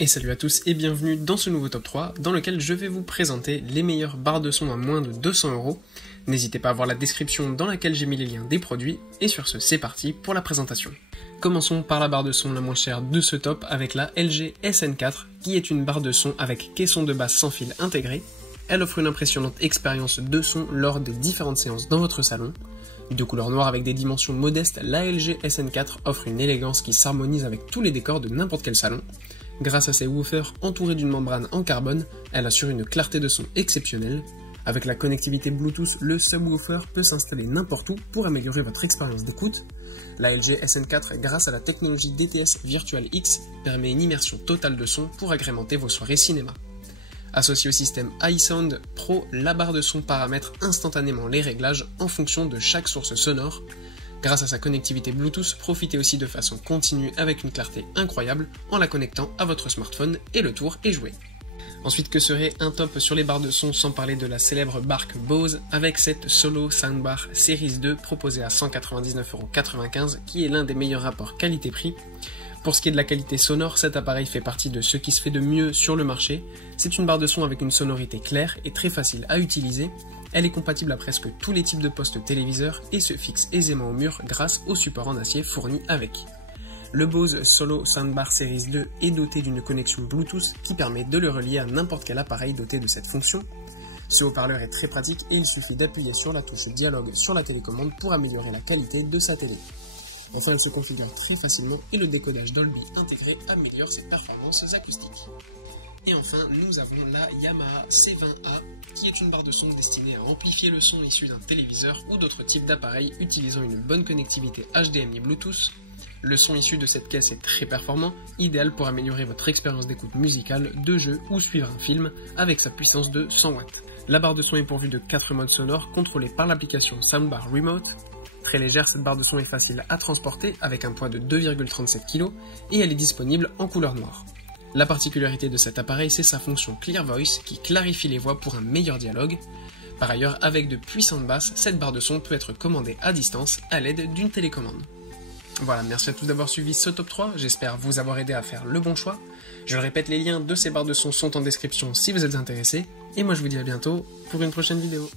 Et salut à tous et bienvenue dans ce nouveau top 3 dans lequel je vais vous présenter les meilleures barres de son à moins de 200€. N'hésitez pas à voir la description dans laquelle j'ai mis les liens des produits et sur ce c'est parti pour la présentation. Commençons par la barre de son la moins chère de ce top avec la LG SN4 qui est une barre de son avec caisson de basse sans fil intégré. Elle offre une impressionnante expérience de son lors des différentes séances dans votre salon. De couleur noire avec des dimensions modestes, la LG SN4 offre une élégance qui s'harmonise avec tous les décors de n'importe quel salon. Grâce à ses woofers entourés d'une membrane en carbone, elle assure une clarté de son exceptionnelle. Avec la connectivité Bluetooth, le subwoofer peut s'installer n'importe où pour améliorer votre expérience d'écoute. La LG SN4, grâce à la technologie DTS Virtual X, permet une immersion totale de son pour agrémenter vos soirées cinéma. Associée au système iSound Pro, la barre de son paramètre instantanément les réglages en fonction de chaque source sonore. Grâce à sa connectivité Bluetooth, profitez aussi de façon continue avec une clarté incroyable en la connectant à votre smartphone et le tour est joué. Ensuite, que serait un top sur les barres de son sans parler de la célèbre marque Bose avec cette Solo Soundbar Series 2 proposée à 199,95€ qui est l'un des meilleurs rapports qualité-prix. Pour ce qui est de la qualité sonore, cet appareil fait partie de ce qui se fait de mieux sur le marché. C'est une barre de son avec une sonorité claire et très facile à utiliser. Elle est compatible à presque tous les types de postes téléviseurs et se fixe aisément au mur grâce au support en acier fourni avec. Le Bose Solo Soundbar Series 2 est doté d'une connexion Bluetooth qui permet de le relier à n'importe quel appareil doté de cette fonction. Ce haut-parleur est très pratique et il suffit d'appuyer sur la touche dialogue sur la télécommande pour améliorer la qualité de sa télé. Enfin, elle se configure très facilement et le décodage Dolby intégré améliore ses performances acoustiques. Et enfin, nous avons la Yamaha C20A qui est une barre de son destinée à amplifier le son issu d'un téléviseur ou d'autres types d'appareils utilisant une bonne connectivité HDMI Bluetooth. Le son issu de cette caisse est très performant, idéal pour améliorer votre expérience d'écoute musicale, de jeu ou suivre un film avec sa puissance de 100 watts. La barre de son est pourvue de 4 modes sonores contrôlés par l'application Soundbar Remote. Très légère, cette barre de son est facile à transporter avec un poids de 2,37 kg et elle est disponible en couleur noire. La particularité de cet appareil, c'est sa fonction Clear Voice qui clarifie les voix pour un meilleur dialogue. Par ailleurs, avec de puissantes basses, cette barre de son peut être commandée à distance à l'aide d'une télécommande. Voilà, merci à tous d'avoir suivi ce top 3, j'espère vous avoir aidé à faire le bon choix. Je le répète, les liens de ces barres de son sont en description si vous êtes intéressés, et moi je vous dis à bientôt pour une prochaine vidéo.